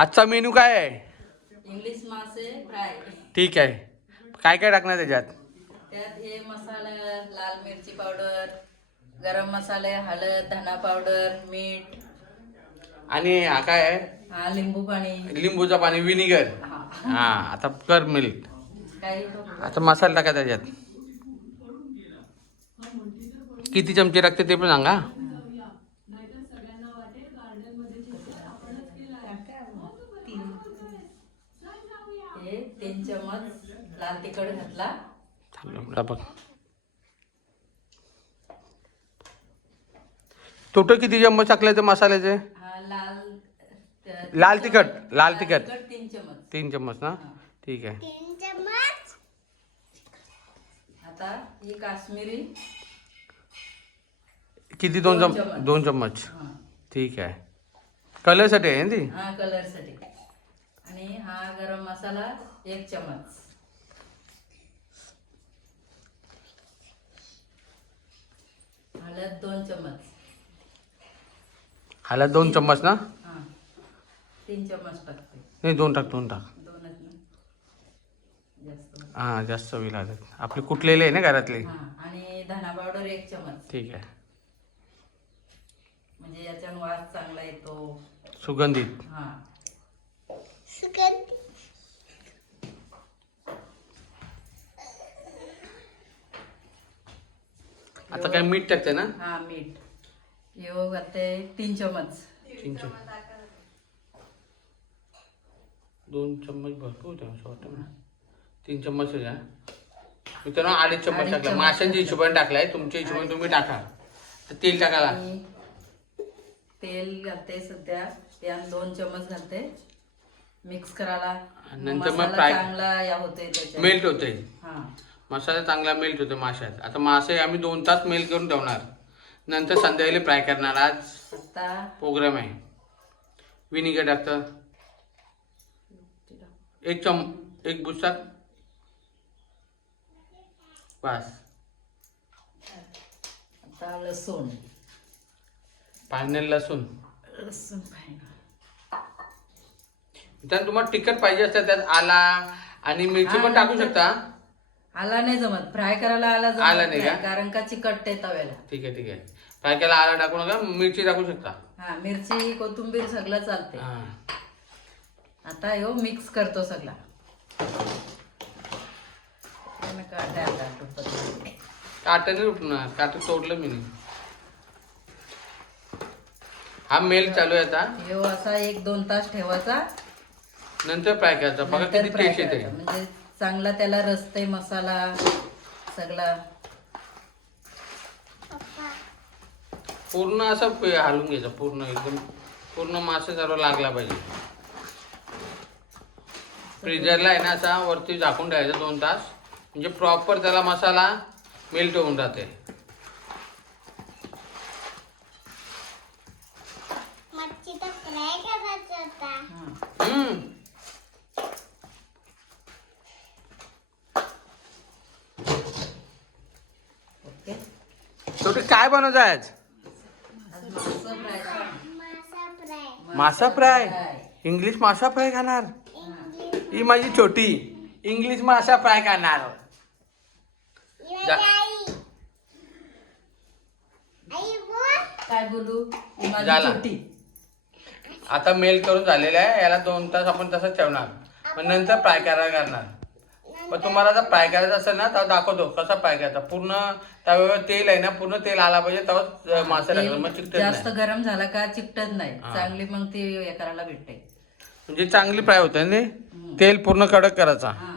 आजचा मेनू काय आहे? इंग्लिश मासे फ्राय. ठीक आहे. काय काय टाकणार त्याच्यात? त्यात हे मसाला, लाल मिरची पावडर, गरम मसाले, हळद, धना पावडर, मीठ आणि हा काय आहे? हा लिंबू पाणी. लिंबूचा पाणी, विनिगर. हा. हा आता कर मिल्क. काही आता मसाला टाका त्याच्यात. किती चमचे टाकते ते पण सांगा. हे 3 चमच लाल तिखट घातला. बघ टोटल किती चम्मच टाकले ते मसाल्याचे? हा लाल लाल तिखट. लाल तिखट 3 चमच. 3 चम्मच ना? हा. ठीक आहे. 3 चम्मच. आता ही काश्मीरी किती? 2 2 चम्मच. 2 चम्मच. हा. ठीक आहे. कलरसाठी आहे ना ती? हा कलरसाठी. आणि हा गरम मसाला 1 चमच. हळद 2 चमच. हळद 2 चम्मच ना? हा 3 चमच टाकते. नाही 2 टाक. 2 टाक. 2च ना जास्त. हां जास्त होईल हळद. आपली कुटलेली आहे ना घरातली? हा आणि धना पावडर 1 चमच. ठीक आहे. म्हणजे याच्यान वास चांगला येतो. सुगंधित. हा. सुगंधी. आता काय मीठ टाकते ना? हा मीठ. यो घालते 3 चमच. 3 चम्मच. 2 चम्मच भरपूर होते असं वाटतं ना. 3 चम्मच आहे. मित्रांनो 2.5 चम्मच 2.5 टाकला. चम्मच माशांच्या हिशोबाने टाकलाय. तुमच्या हिशोबाने तुम्ही टाका. तर तेल टाकायला. आणि तेल घालते सध्या. त्यात 2 चमच घालते. मिक्स करायला. नंतर मग मसाला फ्राय चांगला या होते त्याच्यात. मेल्ट होते. हा. मसाला चांगला मेल्ट होतो माशात. आता मासे आम्ही 2 तास मेल्ट करून ठेवणार. नंतर संध्याकाळी फ्राय करणार. आज आता प्रोग्राम आहे. विनिगर टाकतं. 1 बुस्सा बस. आता लसूण. फायनल लसूण. लसूण फायनल. त्यात तुम्हाला तिखट पाहिजे असतं त्यात आला आणि मिरची पण टाकू शकता. आला नाही जमत. फ्राय करायला आला जमत आला नाही का? कारण का चिकटते तव्याला. ठीक आहे. ठीक आहे. फ्राय केला आला टाकू नका. मिरची टाकू शकता. हा मिरची कोथिंबीर सगळं चालते. हां आता ह्यो मिक्स करतो सगळा. काट्याने उठणार. काटे तोडलं मी नाही. हा मेल चालू आहे आता. ह्यो असा 1-2 तास ठेवायचा. नंतर फ्राय करायचा. बघा नंतर किती फ्राय टेस्ट येते. करायचा. म्हणजे चांगला त्याला रसते मसाला सगळा. पूर्ण असं हलवून घ्यायचं. पूर्ण एकदम पूर्ण मासे सर्व लागला पाहिजे. फ्रीजरला आहे ना असा वरती झाकून ठेवायचा 2 तास. म्हणजे प्रॉपर त्याला मसाला मेल्ट होऊन राहते. मच्छी तर फ्राय करायचा होता. ओके. शेवटी काय बनवत आहे आज? आज मासा फ्राय. मासा फ्राय. मासा फ्राय. इंग्लिश मासा फ्राय खाणार. इंग्लिश. ही माझी छोटी इंग्लिश मासा फ्राय खाणार. माझी आई. आई बोल. काय बोलू? ही माझी झाला. छोटी. आता मेल करून झालेला आहे. याला 2 तास आपण तसंच ठेवणार. पण नंतर फ्राय करायला करणार. पण तुम्हाला जर फ्राय करायचं असेल ना तर दाखवतो कसा फ्राय करायचा. पूर्ण तव्यावर तेल आहे ना पूर्ण तेल आला पाहिजे तेव्हा मासे तेल टाकलं. मग चिकटत जास्त नाही. गरम झाला का चिकटत नाही. हा. चांगली मग ती हे करायला भेटते. म्हणजे चांगली फ्राय होते ना. तेल पूर्ण कडक करायचा. हा